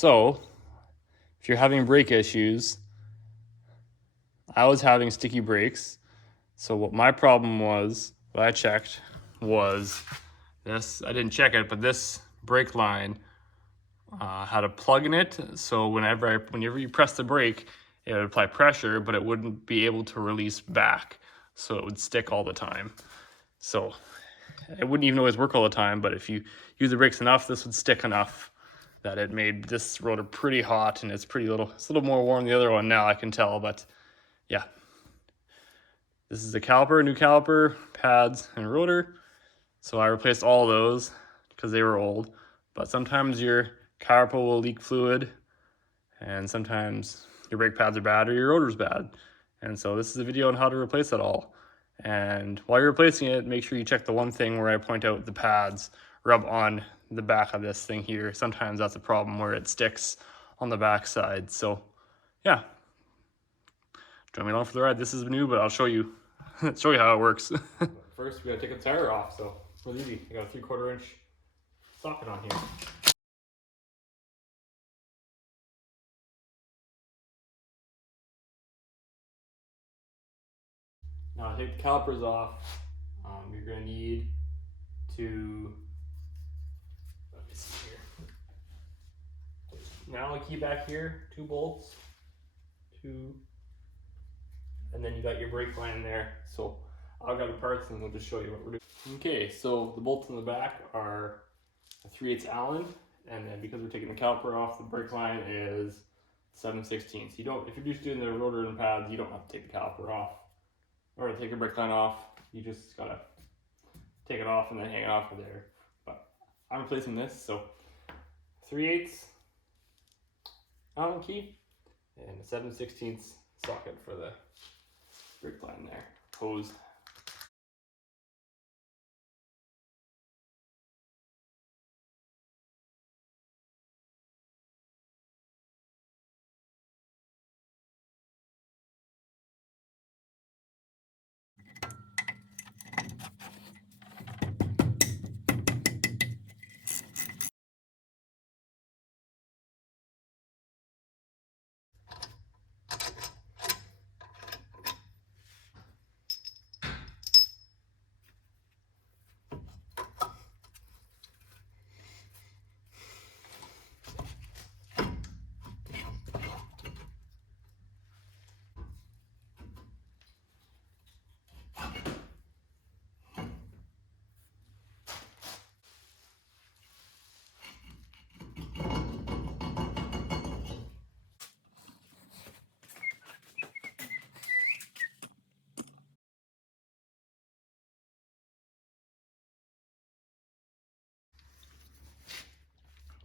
So if you're having brake issues, I was having sticky brakes. So what my problem was, what I checked was this. I didn't check it, but this brake line had a plug in it. So whenever you press the brake, it would apply pressure, but it wouldn't be able to release back. So it would stick all the time. So it wouldn't even always work all the time, but if you use the brakes enough, this would stick enough that it made this rotor pretty hot, and it's a little more warm than the other one now, I can tell, but yeah. This is the caliper, new caliper, pads, and rotor. So I replaced all those because they were old, but sometimes your caliper will leak fluid, and sometimes your brake pads are bad or your rotor's bad. And so this is a video on how to replace it all. And while you're replacing it, make sure you check the one thing where I point out the pads rub on the back of this thing here. Sometimes that's a problem where it sticks on the back side. So yeah, join me along for the ride. This is new, but I'll show you how it works. First, we gotta take the tire off, so it's easy. I got a 3/4 inch socket on here. Now to take the calipers off, you're gonna need to, let me see here. Now the key back here, 2 bolts, 2, and then you got your brake line in there. So I'll grab the parts and we'll just show you what we're doing. Okay, so the bolts in the back are a 3/8 Allen, and then because we're taking the caliper off, the brake line is 7/16. You don't, if you're just doing the rotor and pads, you don't have to take the caliper off or to take the brake line off. You just gotta take it off and then hang it off of there. But I'm replacing this, so 3/8 Allen key and a 7/16 socket for the brake line there, hose.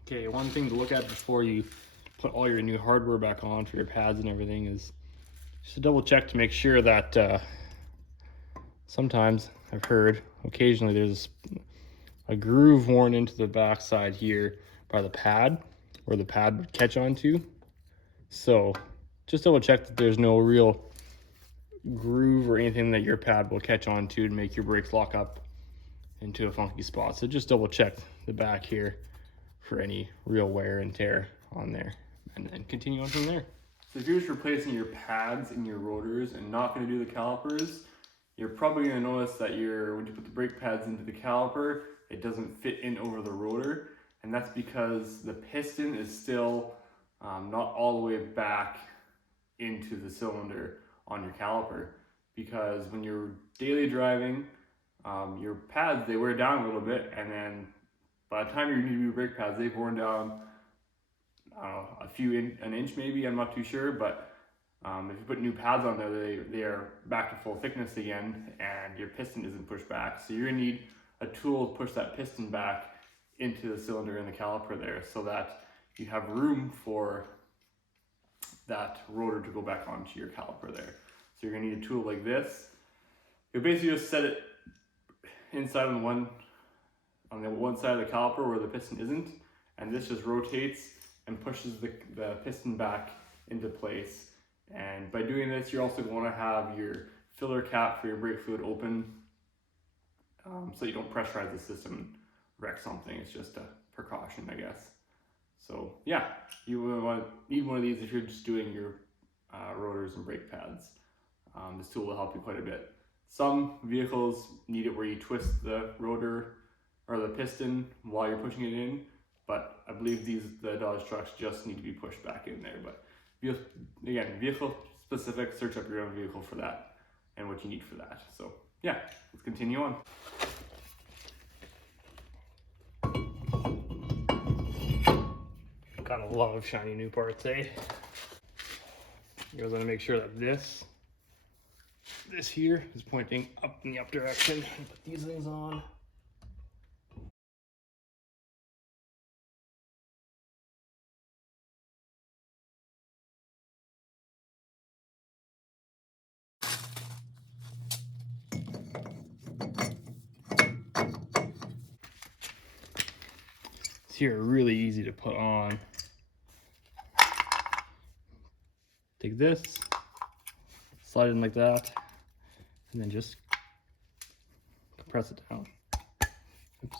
Okay, one thing to look at before you put all your new hardware back on for your pads and everything is just to double check to make sure that sometimes I've heard occasionally there's a groove worn into the back side here by the pad where the pad would catch onto. So just double check that there's no real groove or anything that your pad will catch onto to make your brakes lock up into a funky spot. So just double check the back here for any real wear and tear on there, and then continue on from there. So if you're just replacing your pads and your rotors and not going to do the calipers, you're probably going to notice that when you put the brake pads into the caliper, it doesn't fit in over the rotor, and that's because the piston is still not all the way back into the cylinder on your caliper. Because when you're daily driving, your pads, they wear down a little bit, and then by the time you need new brake pads, they've worn down, I don't know, an inch maybe, I'm not too sure, but if you put new pads on there, they are back to full thickness again, and your piston isn't pushed back. So you're gonna need a tool to push that piston back into the cylinder and the caliper there so that you have room for that rotor to go back onto your caliper there. So you're gonna need a tool like this. You'll basically just set it inside on the one side of the caliper where the piston isn't, and this just rotates and pushes the piston back into place. And by doing this, you're also going to have your filler cap for your brake fluid open, so you don't pressurize the system and wreck something. It's just a precaution, I guess. So yeah, you will need one of these if you're just doing your rotors and brake pads. This tool will help you quite a bit. Some vehicles need it where you twist the rotor or the piston while you're pushing it in, but I believe the Dodge trucks just need to be pushed back in there. But again, vehicle specific, search up your own vehicle for that and what you need for that. So yeah, let's continue on. Gotta love shiny new parts, eh? You guys want to make sure that this here is pointing up in the up direction. Put these things on. These here are really easy to put on. Take this, slide it in like that, and then just press it down. Oops.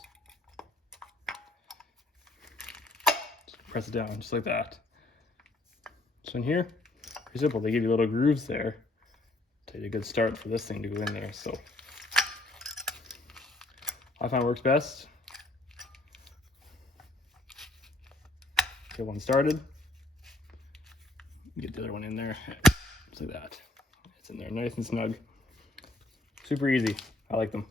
Just press it down just like that. So in here, pretty simple. They give you little grooves there. Take a good start for this thing to go in there. So I find it works best. Get one started. Get the other one in there, just like that. It's in there nice and snug. Super easy. I like them.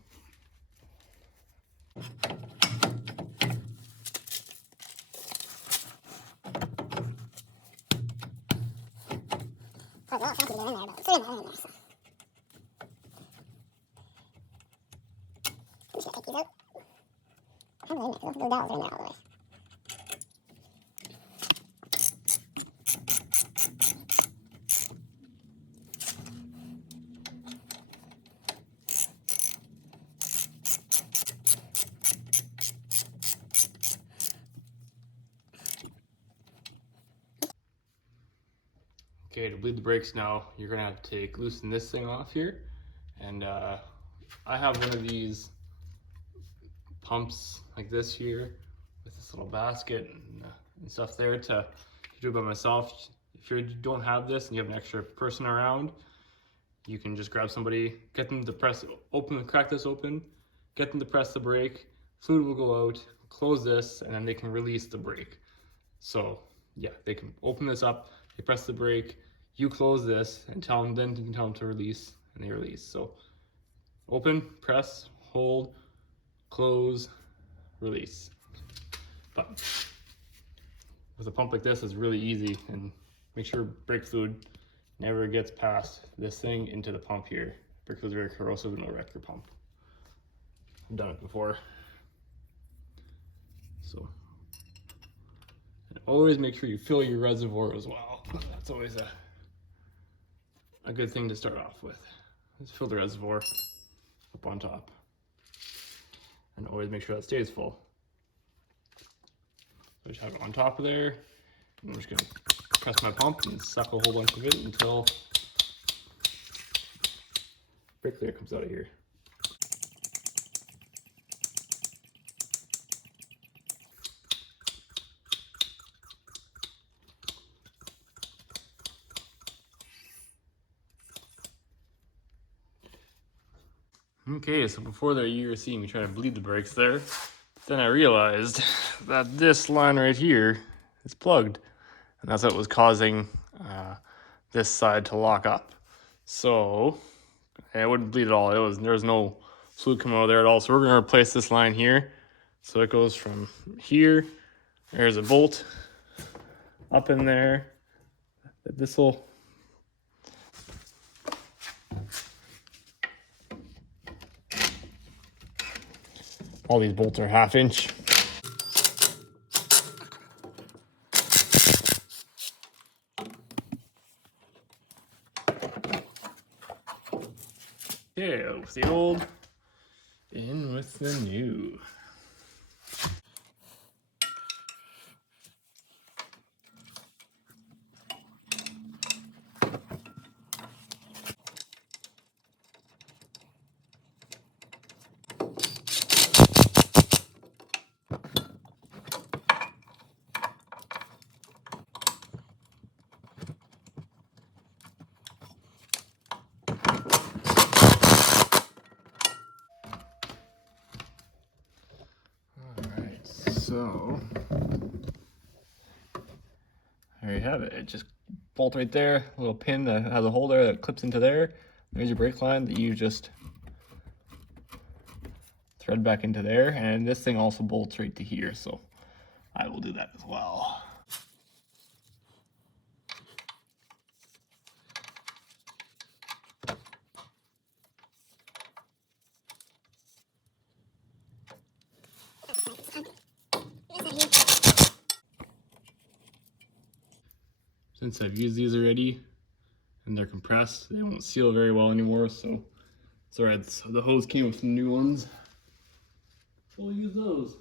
Okay, to bleed the brakes now, you're gonna have to loosen this thing off here. And I have one of these pumps like this here with this little basket and stuff there to do it by myself. If you don't have this and you have an extra person around, you can just grab somebody, get them to crack this open, get them to press the brake, fluid will go out, close this, and then they can release the brake. So yeah, they can open this up, they press the brake, you close this, and then you can tell them to release, and they release. So open, press, hold, close, release. But with a pump like this, it's really easy, and make sure brake fluid never gets past this thing into the pump here. Brake fluid is very corrosive and will wreck your pump. I've done it before. So, and always make sure you fill your reservoir as well. That's always a good thing to start off with. Just fill the reservoir up on top. And always make sure that stays full. So I just have it on top of there. And I'm just gonna press my pump and suck a whole bunch of it until brake clear comes out of here. Okay, so before that you were seeing me try to bleed the brakes there. Then I realized that this line right here is plugged. And that's what was causing this side to lock up. So it wouldn't bleed at all. There was no fluid coming out of there at all. So we're gonna replace this line here. So it goes from here. There's a bolt up in there. This will all these bolts are 1/2 inch. Yeah, with the old, in with the new. So there you have it. It just bolts right there, a little pin that has a hole there that clips into there. There's your brake line that you just thread back into there, and this thing also bolts right to here, so I will do that as well. Since I've used these already and they're compressed, they won't seal very well anymore, so it's alright. So the hose came with some new ones, so we'll use those.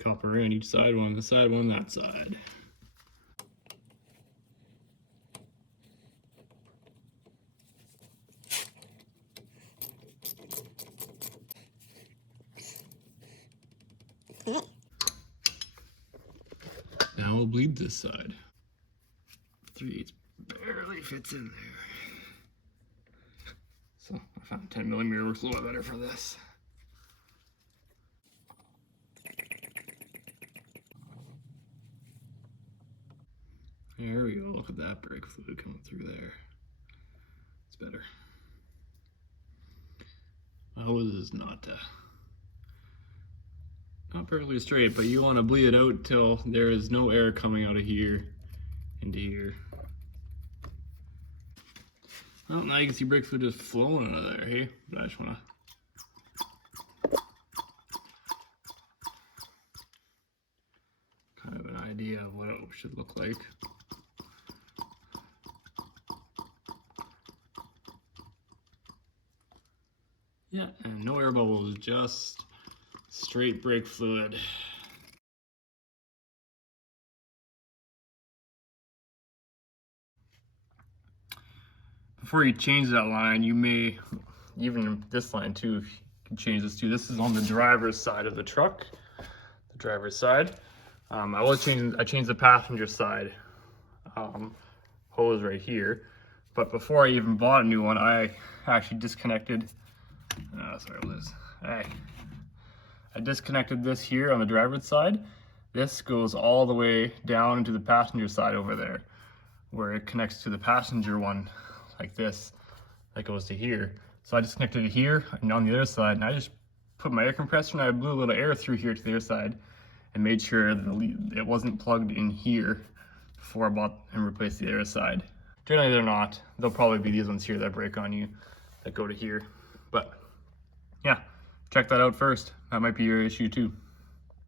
Copper in each side, one on this side, one on that side. Now we'll bleed this side. 3/8 barely fits in there. So I found 10mm works a little better for this. There we go, look at that brake fluid coming through there. It's better. My hose is not perfectly straight, but you want to bleed it out till there is no air coming out of here into here. Well, now you can see brake fluid just flowing out of there, hey? But I just want to kind of an idea of what it should look like. Yeah, and no air bubbles, just straight brake fluid. Before you change that line, you may, even this line too, if you can change this too. This is on the driver's side of the truck, the driver's side. I changed the passenger side hose right here. But before I even bought a new one, I actually disconnected, I disconnected this here on the driver's side. This goes all the way down into the passenger side over there, where it connects to the passenger one, like this, that goes to here. So I disconnected it here and on the other side, and I just put my air compressor and I blew a little air through here to the other side and made sure that it wasn't plugged in here before I bought and replaced the other side. Generally they're not. They'll probably be these ones here that break on you, that go to here. But yeah, check that out first. That might be your issue too.